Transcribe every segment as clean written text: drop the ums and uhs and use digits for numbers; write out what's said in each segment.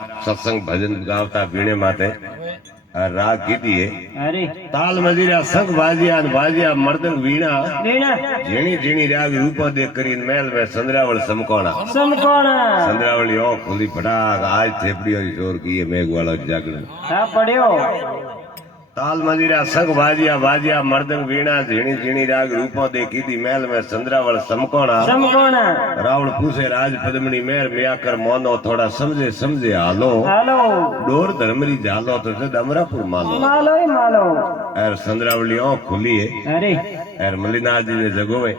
सत्संग भजन गावता वीणे माते राग कीधी ताल मजीरा संग भाजिया भाजिया मर्दंग वीणा झीणी झीणी राग रूप दे करीन मेल में संद्रावल समकोणा संद्रावल यो खुली फटाक आज थेपड़ियों जोर की मेघ वाला जागरण पड़ियो ताल मजीरा संग भाजिया भाजिया मर्दंग वीणा झीणी झीणी राग रूपों दे कीधी मेल में संद्रावल समकोणा रावण पूछे राज पद्मनी मेर मिया कर मोनो थोड़ा समझे समझे हालो डोर धर्मरी जालो तो अमरापुर मालो एर संद्रावली खुली है एर मलिनाथ जी ने जगोवे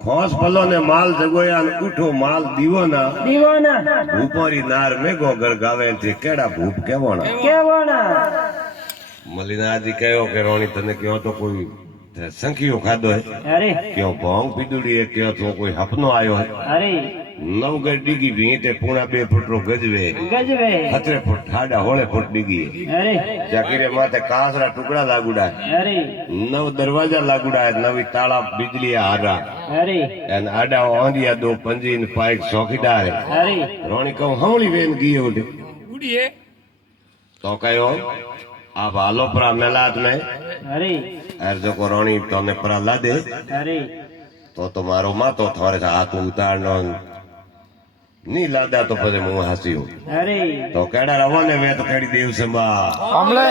खोस पलो ने माल जगोया उठो माल दीवाना भूपोरी नार मेघो घर गावे थे केड़ा भूप केवोना मलिनाथ जी कहो के रोणी तने क्यों तो कोई संखियो खादो है क्यों भोंग पीदुड़ी है क्यों तो कोई हपनो आयो है नव गज डिगी भीते पूना 2 फुटरो गजवे 17 फुट ठाडा होळे फुट डिगी जाकीरे माथे कासरा टुकड़ा लागुड़ा नव दरवाजा लागुड़ा है नवी ताला बिजली हारा एन आडा ओंदिया 2 पंजी न पाइक चौकीदार है रोणी कहूं हमली वेन गियो उड़ी है तो कहो आप हालो परा मेलाद में अरे जो को रोणी तोने परा ला दे तो तुम्हारो मातो थारे हाथ उतारनो नी लादा तो पदे मुंह हसी हो तो केड़ा रवो ने वे तो केड़ी देव संभा हमले